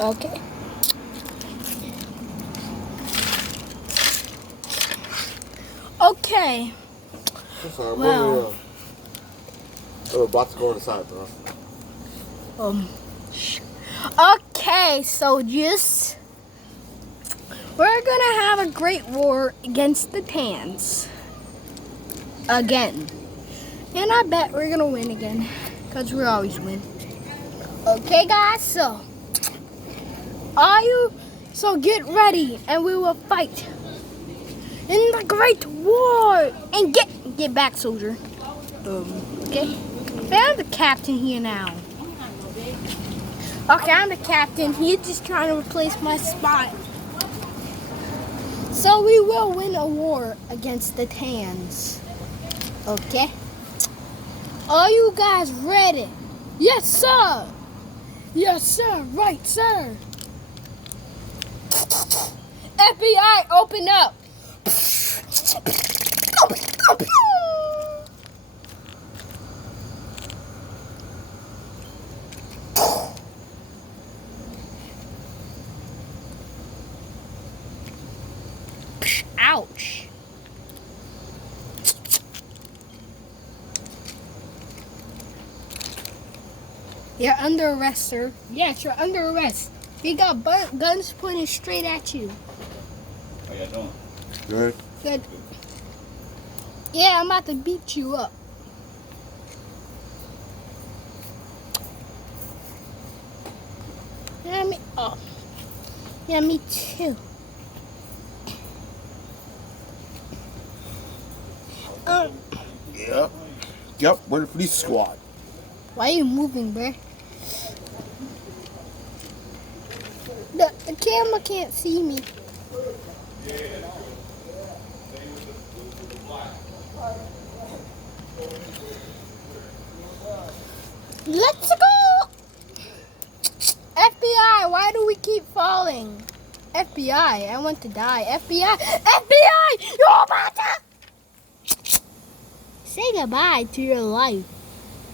Okay. Okay. I'm sorry, Well. we're about to go inside, bro. Okay, soldiers. We're gonna have a great war against the Tans. Again. And I bet we're gonna win again. Because we always win. Okay, guys, so. So get ready and we will fight in the great war. And get back, soldier. Okay? I'm the captain here now. Okay, I'm the captain. He's just trying to replace my spot. So we will win a war against the Tans. Okay? Are you guys ready? Yes, sir. Yes, sir. Right, sir. FBI, open up. Ouch. You're under arrest, sir. Yes, you're under arrest. We got guns pointed straight at you. How y'all doing? Good. Good. Yeah, I'm about to beat you up. Yeah, me too. Yep. Yep, we're the police squad. Why are you moving, bruh? The camera can't see me. Let's go! FBI, why do we keep falling? FBI, I want to die. FBI, FBI, you're about to say goodbye to your life.